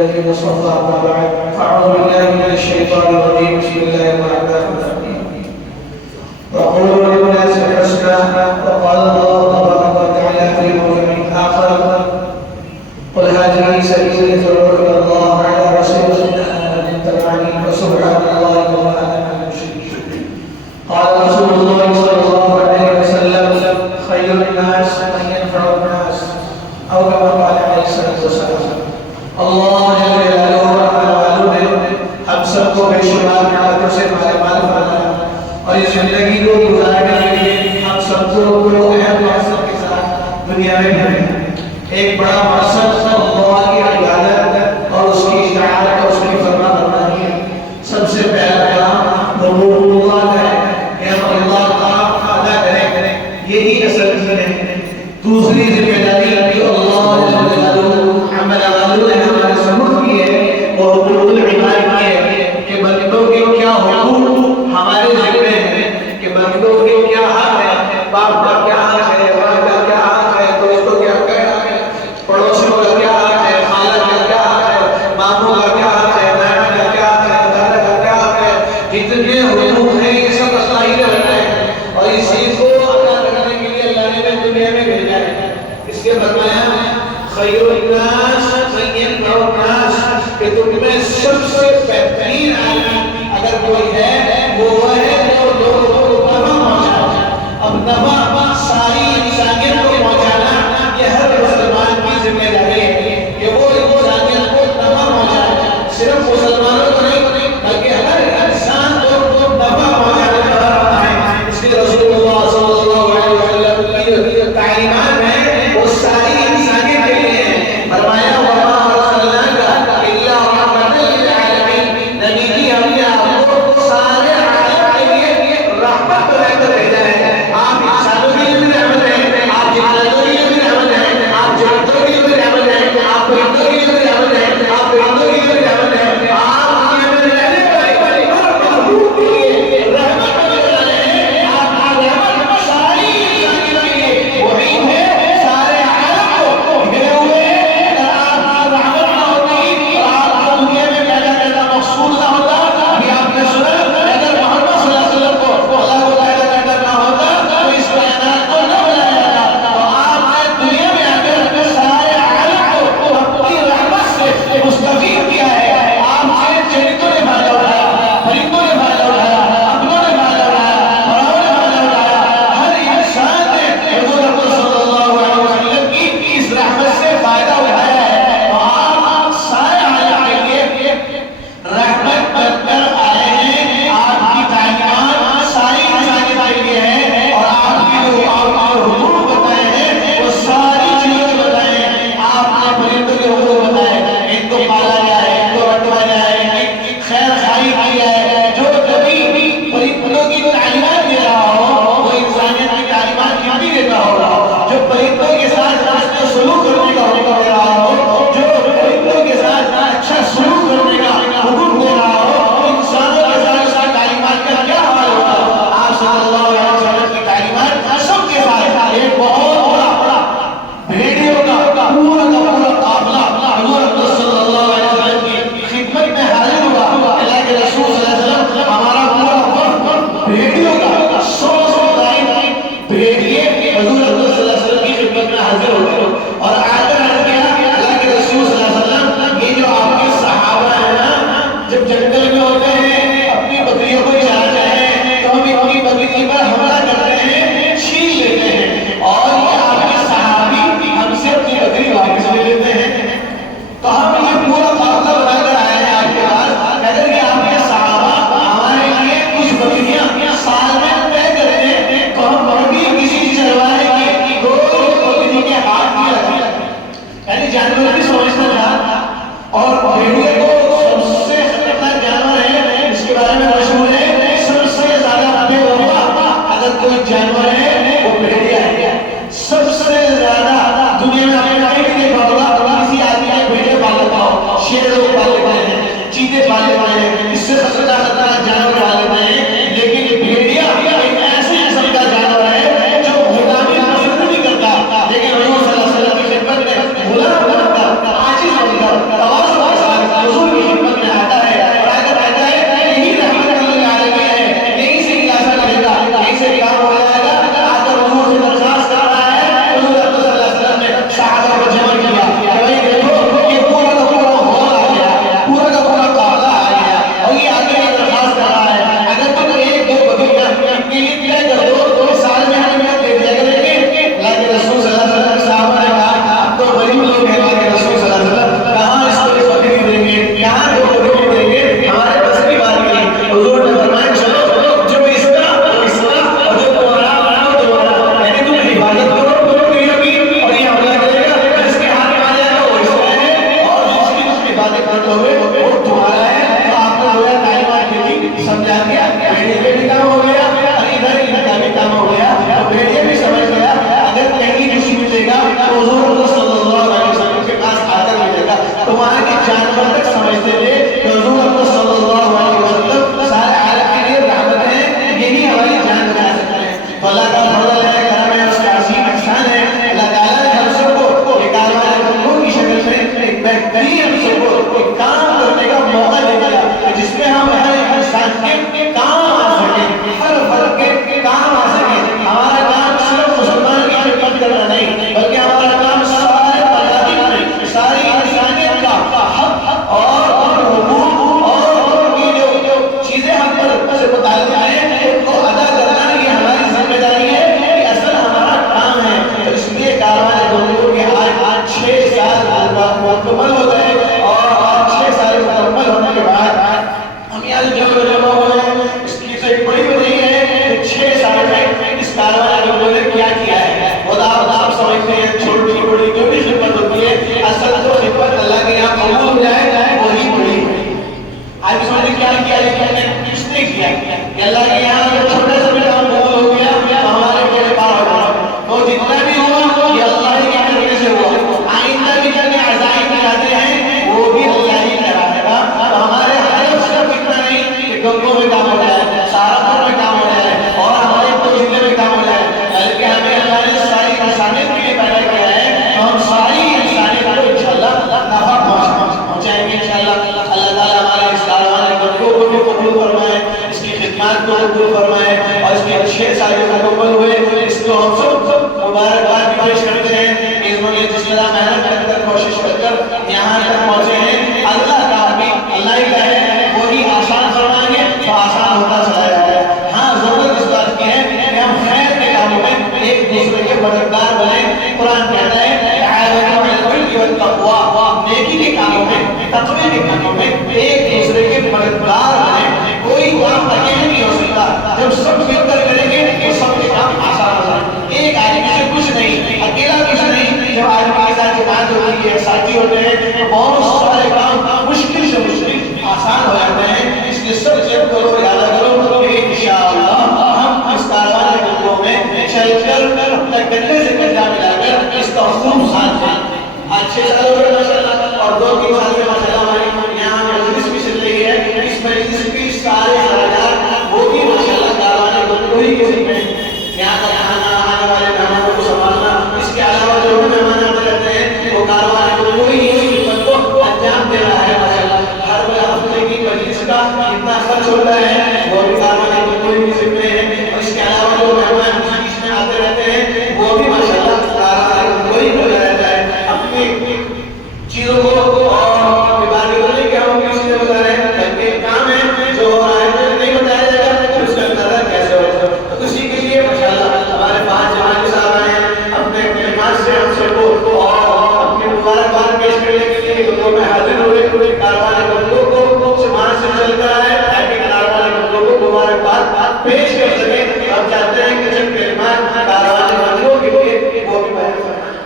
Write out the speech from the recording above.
الذين اصطفى أما بعد فأعوذ بالله من الشيطان الرجيم بسم الله الرحمن الرحيم وقولوا للناس حسنا وقال الله تبارك وتعالى في موضع آخر قل هذه سبيلي أدعو إلى الله على بصيرة أنا من اتبعني وسبحان الله وما أنا من المشركين. قال رسول الله صلى الله عليه وسلم خير الناس من ينفع الناس أو كما قال عليه الصلاة والسلام. اللہ جل جلالہ ہم سب کو بے شمار نعمتوں سے مالا مال بنایا اور اس زندگی کو گزارنے کے لیے ہم سب کو اہم مقصد کے ساتھ دنیا میں بھیجا. ایک بڑا مقصد اللہ کی عبادت اور اس کی اطاعت اور اس کی فرما برداری ہے. سب سے پہلا کام حقوق اللہ کا ہے کہ ہم اللہ کا حق ادا کریں، یہی اصل دین ہے. دوسری ذمہ داری جو اللہ جل جلالہ ہمیں عوالو نے ہمارے سمجھ کی ہے وہ حقوق العباد کی ہے کہ بندوں کے کیا حقوق ہمارے ذمہ ہیں، کہ بندوں کے کیا حق ہے، باپ کا کیا حق ہے، ماں کا کیا حق ہے، دوستوں کا کیا حق ہے، پڑوسیوں کا کیا حق ہے، خالہ کا کیا حق ہے، ماموں کا کیا حق ہے، نانا کا کیا حق ہے، دادا کا کیا حق ہے. جتنے حقوق ہیں یہ سب اصلاحی رہنا ہے اور اسی کو ادا کرنے کے لیے اللہ نے دنیا میں بھیجا ہے. اس کے فرمایا خیر الناس من ينفع الناس کہ تم میں سب سے بہترین عالم اگر کوئی ہے وہ ہے جو لوگوں کو نفع پہنچاتا. اب نفع ساری انسانیت کو پہنچانا یہ ہر مسلمان کی ذمہ داری ہے کہ وہ انسانیت کو نفع پہنچائے. صرف مسلمانوں کو نہیں بلکہ ہر انسان کو نفع پہنچانے کا رہا ہے. اس لیے رسول اللہ صلی اللہ علیہ وسلم کی تعلیمات ہیں وہ ساری انسانیت کے لیے ہیں. فرمایا وما ارسلناک الا رحمۃ للعالمین، نبی جی ہم نے آپ کو سارے عالم کے لیے رحمت بنا کر بھیجا ہے. آپ انسانوں کے لیے بھی رحمت ہیں، آپ جناتوں کے لیے بھی رحمت ہیں، آپ جنتوں کے لیے بھی رحمت ہیں، آپ پرندوں کے لیے بھی رحمت ہیں، آپ پرندوں کے لیے بھی رحمت ہیں، بہترین ہم سب کو کام کرنے کا موقع دے دیا جس میں ہم ہر انسان کے کام آ سکے، ہر فرد کے کام آ سکے. ہمارا کام صرف مسلمان کی خدمت کرنا نہیں بلکہ ہمارا کام سارے مذاہب میں ساری انسانیت کا حق اور حقوق اور ان کی جو چیزیں ہم پر سے متعلق ہیں ان کو ادا کرنا یہ ہماری ذمہ داری ہے، یہ اصل ہمارا کام ہے. تو اس لیے کاروان گفتگو کے آج 6 سال مکمل ہو گئے اور 6 سال مکمل ہونے کے بعد ہم یہاں جو جمع ہوئے ہیں اس کی تو ایک بڑی وجہ یہ ہے کہ 6 سال میں اس کاروان گفتگو نے کیا کیا ہے. خدا آپ سمجھتے ہیں چھوٹی بڑی جو بھی خدمت ہوتی ہے اصل جو خدمت اللہ کے یہاں قبول ہو جائے وہی بڑی ہے. آج سمجھے کیا کیا لیکن کس نے کیا کہ اللہ کے یہاں اگر چھوٹا سا بھی کام قبول ہو گیا تو ہمارے بڑے پار ہو جائے. تو جتنا بھی ہوا یہ اللہ ہی کے طریقے سے ہوا. آئندہ بھی جتنے عزائم آتے ہیں وہ بھی اللہ ہی کرائے گا. تو ہمارے ہر صرف اتنا نہیں کہ گنگوں میں کام ہو جائے، سہارنپور میں کام ہو جائے اور ہمارے دو ضلع میں کام ہو جائے، بلکہ ہمیں اللہ نے ساری انسانیت کے لیے پیدا کیا ہے. تو ہم ساری انسانیت کو انشاءاللہ نفع پہنچائیں گے انشاءاللہ. اللہ تعالیٰ ہمارے اس کاروان گفتگو کو بھی قبول فرمائے، اس کی خدمات کو قبول فرمائے اور اس کے 6 سال مکمل ہوئے اس کو ہم سب مبارکباد بھی پیش کرتے ہیں. اس میں جس طرح محنت کر کر کوشش کر کر یہاں تک پہنچے ہیں اللہ کا بھی اللہ ہی کا ہے وہی آسان فرمائیں گے تو آسان ہوتا چلا جائے گا. ہاں ضرورت اس بات کی ہے کہ ہم خیر کے کاموں میں ایک دوسرے کے مددگار بنیں. قرآن کہتا ہے تعاونوا علی البر والتقوی، نیکی کے کاموں میں تقوی کے کاموں میں ایک دوسرے کے مددگار بنیں. کوئی کام اکیلے نہیں ہو سکتا، جب سب مل کر کریں گے تو سب کے کام آسان ہو جائیں. ایک آدمی سے کچھ نہیں، اکیلا کچھ نہیں. جب آدمی کے ساتھ جماعت ہوتی ہے، ساتھی ہوتے ہیں تو بہت سارے کام مشکل سے مشکل آسان ہو جاتے ہیں. اس لیے سب سے کرو یاد کرو کہ انشاءاللہ ہم اس کاروان گفتگو میں چل کر اپنا گلے سے گلا ملا کر اس کا خوب ساتھ دیں. آج 6 سال ہو گئے ماشاءاللہ اور 2-3 سال میں ماشاءاللہ ہماری یہاں مجلس بھی چل رہی ہے. اس مجلس کی سارے خراجات وہ بھی ماشاءاللہ کاروان گفتگو ہی کے ذمہ ہیں. یہاں کا کھانا، آنے والے مہمانوں کو سنبھالنا، اس کے علاوہ جو بھی مہمان آتے رہتے ہیں وہ کاروان گفتگو ہی اس خدمت کو انجام دے رہا ہے ماشاءاللہ. ہر ہفتے کی مجلس کا کتنا خرچ ہوتا ہے وہ بھی کاروان گفتگو ہی کے ذمہ ہے. اور اس کے علاوہ جو مہمان بیچ میں آتے رہتے ہیں وہ بھی ماشاءاللہ کاروان گفتگو ہی ہو رہتا ہے. اپنی چیزوں کو اور بیماری ہونے کے ہم کسی نے بتا رہے ہیں بلکہ کام ہے جو ہو رہا ہے نہیں بتایا جائے گا تو اس کا اندازہ کیسے ہوگا. تو اسی کے لیے ماشاءاللہ ہمارے 5 جماعت صاحب آئے ہیں اپنے کلمات سے ہم سب کو اور اپنی مبارکباد پیش کرنے کے لیے گفتگو میں حاضر ہوئے. کاروان گفتگو کو جماعت سے چل کر آئے تاکہ کاروان گفتگو کو مبارکباد پیش